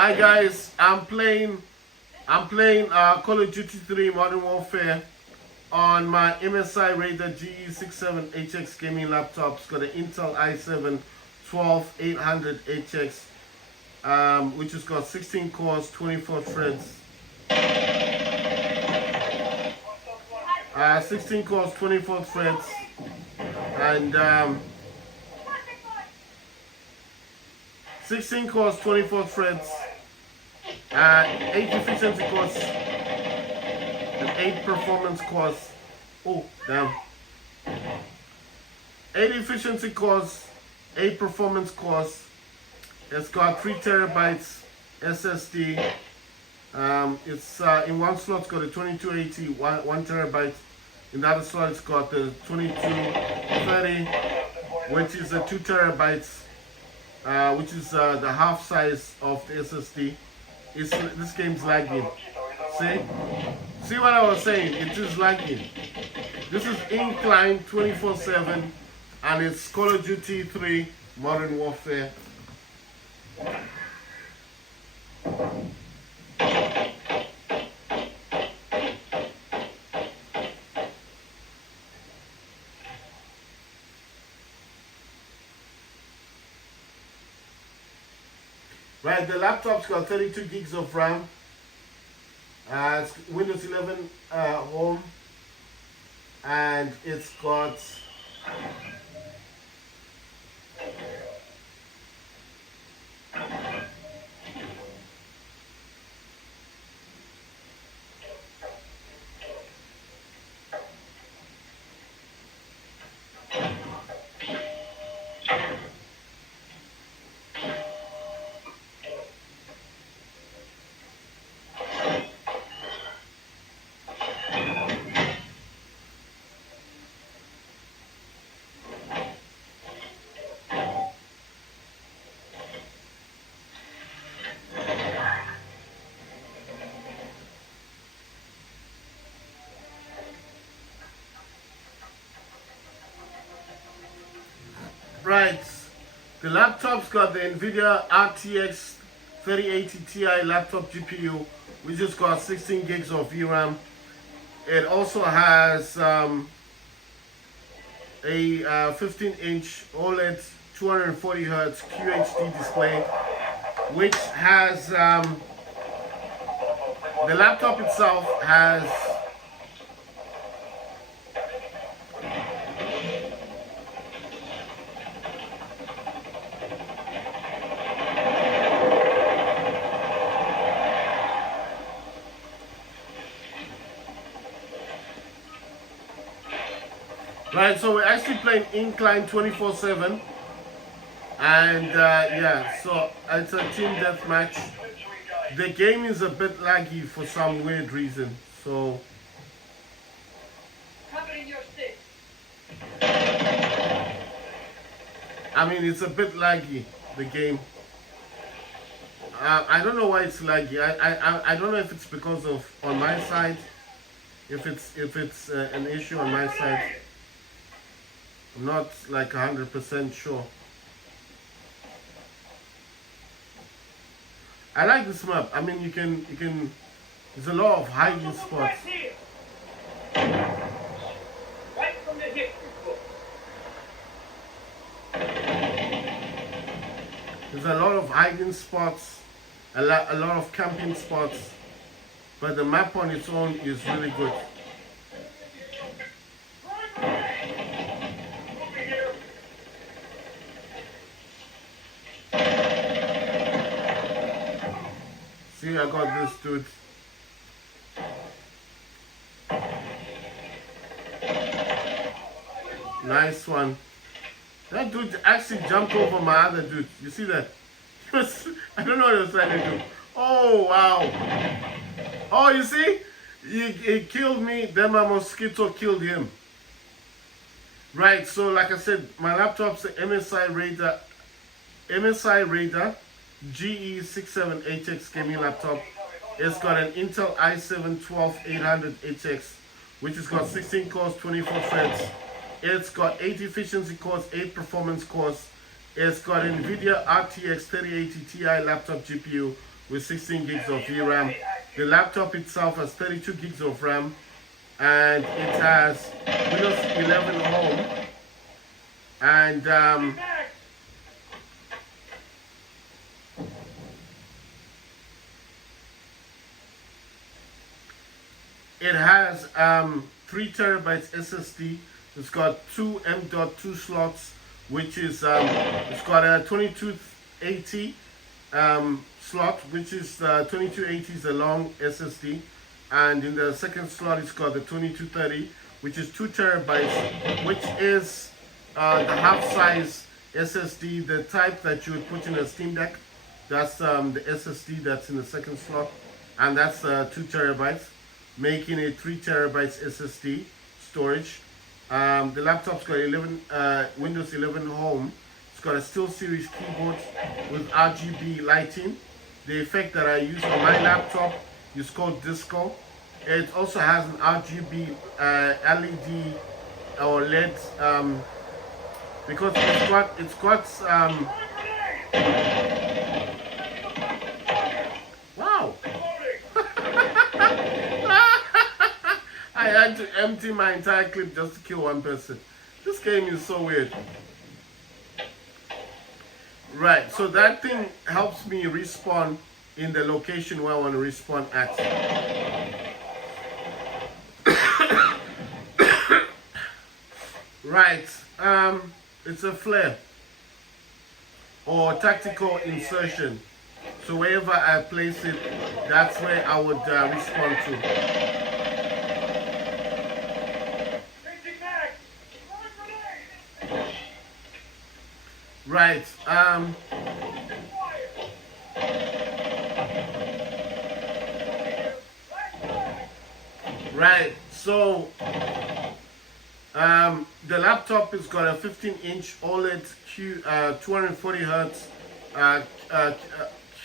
Hi guys, I'm playing Call of Duty 3 Modern Warfare on my MSI Raider GE67HX gaming laptop. It's got an Intel i7-12800HX, which has got 16 cores, 24 threads. 16 cores, 24 threads, and 16 cores, 24 threads, 8 efficiency cores, and 8 performance cores. Oh, damn. 8 efficiency cores, 8 performance cores. It's got 3 terabytes SSD. It's in one slot, it's got a 2280, 1 terabyte. In the other slot, it's got the 2230, which is the 2 terabytes. Which is the half size of the SSD. This game's lagging. See what I was saying? It is lagging. This is INCLINE 24/7, and it's Call of Duty 3 Modern Warfare. Right, the laptop's got 32 gigs of RAM. It's Windows 11 home, and it's got right. The laptop's got the NVIDIA RTX 3080 Ti laptop GPU, which has got 16 gigs of VRAM. It also has a 15-inch OLED 240 Hz QHD display, which has the laptop itself has right, so we're actually playing INCLINE 24/7, and yeah, so it's a team deathmatch. The game is a bit laggy for some weird reason, so I mean, it's a bit laggy, the game. I don't know why it's laggy. I don't know if it's because of on my side, if it's an issue on my side. I'm not like 100% sure. I like this map. I mean, you can. There's a lot of hiding spots. Right from the hip. There's a lot of hiding spots, a lot of camping spots, but the map on its own is really good. See, I got this dude. Nice one. That dude actually jumped over my other dude. You see that? I don't know what he was trying to do. Oh, wow. Oh, you see? He killed me, then my mosquito killed him. Right, so like I said, my laptop's an MSI Raider GE67HX gaming laptop. It's got an Intel i7-12800HX, which has got 16 cores, 24 threads. It's got 8 efficiency cores, 8 performance cores. It's got an NVIDIA RTX 3080 Ti laptop GPU, with 16 gigs of VRAM. The laptop itself has 32 gigs of RAM, and it has Windows 11 Home, and it has 3 terabytes SSD. It's got 2 M.2 slots, which is it's got a 2280 slot, which is 2280 is a long SSD, and in the second slot it's got the 2230, which is 2 terabytes, which is the half size SSD, the type that you would put in a Steam Deck. That's the SSD that's in the second slot, and that's 2 terabytes, making it 3 terabytes SSD storage. The laptop's got Windows 11 Home. It's got a SteelSeries keyboard with RGB lighting. The effect that I use on my laptop is called Disco. It also has an RGB LED or LED because it's got wow. I had to empty my entire clip just to kill one person. This game is so weird. Right, so that thing helps me respawn in the location where I want to respawn at. Right, it's a flare or tactical insertion. So wherever I place it, that's where I would respawn to. Right, right, so the laptop has got a 15-inch OLED 240 hertz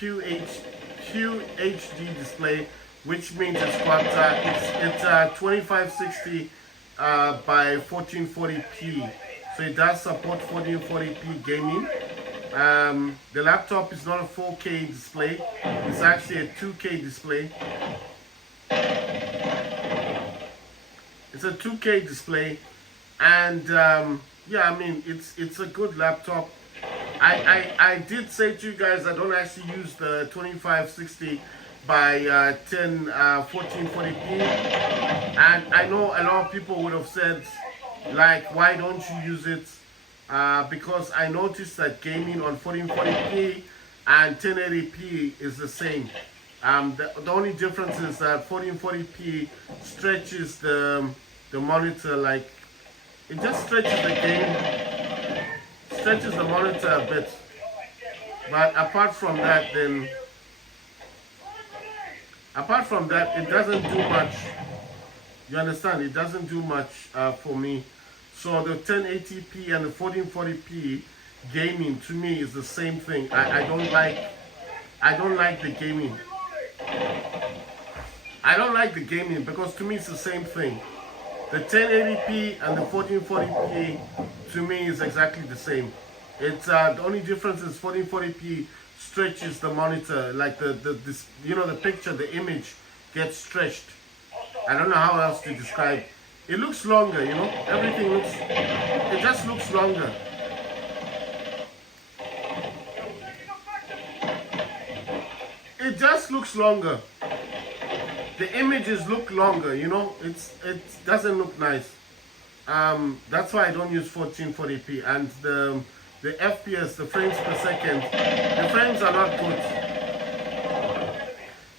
QHD display, which means it's got it's 2560 by 1440p. So it does support 1440p gaming. The laptop is not a 4K display. It's actually a 2K display. It's a 2K display, and yeah, I mean it's a good laptop. I did say to you guys I don't actually use the 2560 by 1440p, and I know a lot of people would have said, like, why don't you use it? Because I noticed that gaming on 1440p and 1080p is the same. The only difference is that 1440p stretches the monitor, like it just stretches the game, stretches the monitor a bit. But apart from that, it doesn't do much. You understand? It doesn't do much for me. So the 1080p and the 1440p gaming to me is the same thing. I don't like the gaming. I don't like the gaming because to me it's the same thing. The 1080p and the 1440p to me is exactly the same. It's the only difference is 1440p stretches the monitor, like this, you know, the picture, the image gets stretched. I don't know how else to describe. It looks longer, you know. Everything looks. It just looks longer. It just looks longer. The images look longer, you know. It doesn't look nice. That's why I don't use 1440p, and the FPS, the frames per second, the frames are not good.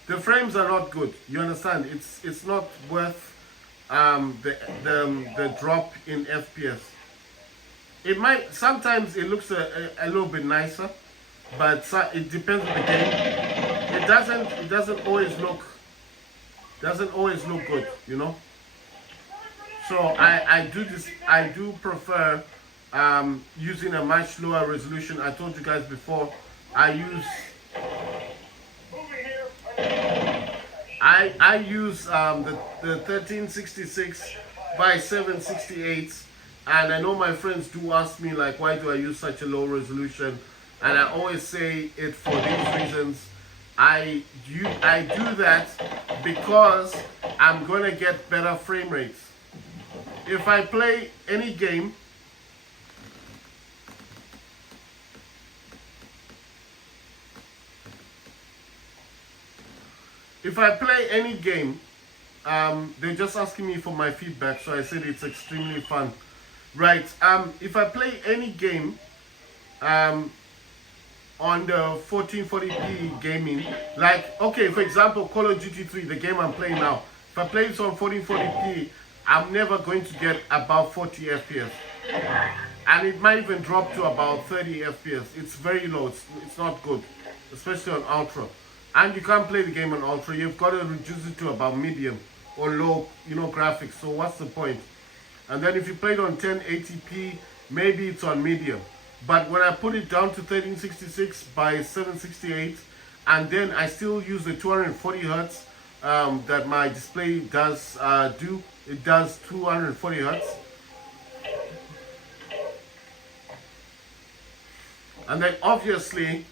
The frames are not good. You understand? It's not worth the drop in FPS. It might sometimes it looks a little bit nicer, but it depends on the game. It doesn't always look good, you know. So I do prefer using a much lower resolution. I told you guys before, I use the 1366 by 768, and I know my friends do ask me, like, why do I use such a low resolution, and I always say it for these reasons. I do that because I'm gonna get better frame rates. If I play any game, they're just asking me for my feedback, so I said it's extremely fun. Right, if I play any game on the 1440p gaming, like, okay, for example, Call of Duty 3, the game I'm playing now, if I play it on 1440p, I'm never going to get about 40 FPS. And it might even drop to about 30 FPS. It's very low, it's not good, especially on Ultra. And you can't play the game on Ultra, you've got to reduce it to about medium or low, graphics, so what's the point? And then if you play it on 1080p, maybe it's on medium. But when I put it down to 1366 by 768, and then I still use the 240 hertz that my display does do, it does 240 hertz. And then obviously,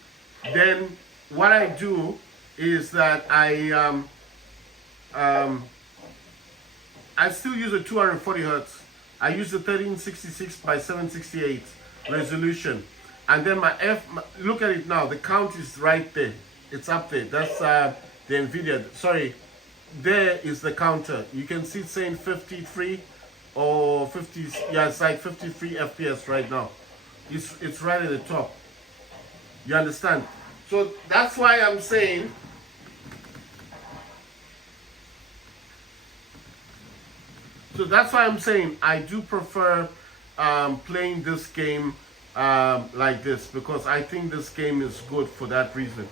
then what I do is that I still use a 240 hertz. I use the 1366 by 768 resolution, and then look at it now. The count is right there. It's up there. That's the NVIDIA. Sorry, there is the counter. You can see it saying 53 or 50. Yeah, it's like 53 FPS right now. It's right at the top. You understand? So that's why I'm saying. I do prefer playing this game like this, because I think this game is good for that reason.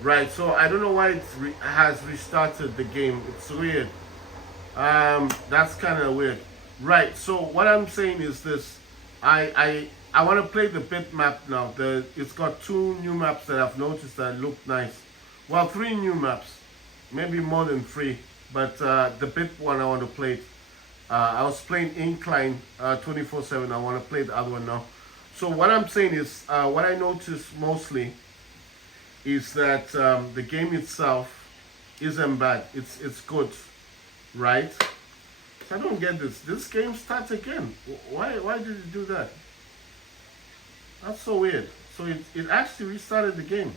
Right, so I don't know why it has restarted the game. It's weird. That's kind of weird. Right, so what I'm saying is this. I want to play the bit map now. It's got 2 new maps that I've noticed that look nice. Well, 3 new maps. Maybe more than 3. But the bit one I want to play it. I was playing Incline 24/7. I want to play the other one now. So what I'm saying is, what I noticed mostly is that the game itself isn't bad. It's good, right? So I don't get this. This game starts again. Why did it do that? That's so weird. So it actually restarted the game.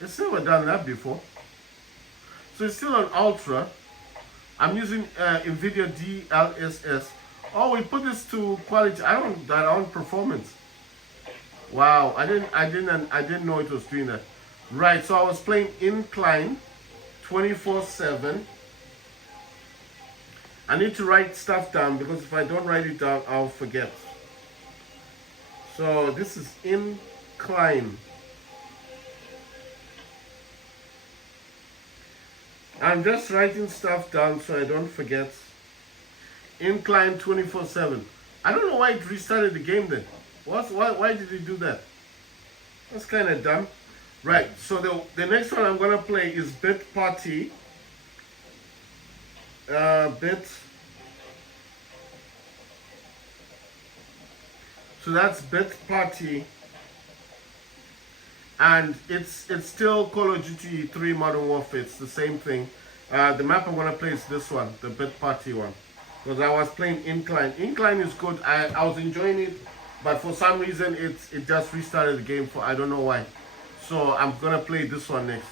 It's never done that before. So it's still on Ultra. I'm using NVIDIA DLSS. Oh, we put this to quality. I don't performance. Wow, I didn't know it was doing that. Right, so I was playing Incline 24/7. I need to write stuff down, because if I don't write it down, I'll forget. So this is Incline. I'm just writing stuff down so I don't forget. Incline 24/7. I don't know why it restarted the game then. Why did it do that? That's kind of dumb. Right, so the next one I'm going to play is Bit Party. So that's Bit Party. And it's still Call of Duty 3 Modern Warfare. It's the same thing. The map I'm going to play is this one, the Bit Party one. Because I was playing Incline. Incline is good. I was enjoying it. But for some reason, it just restarted the game. I don't know why. So I'm going to play this one next.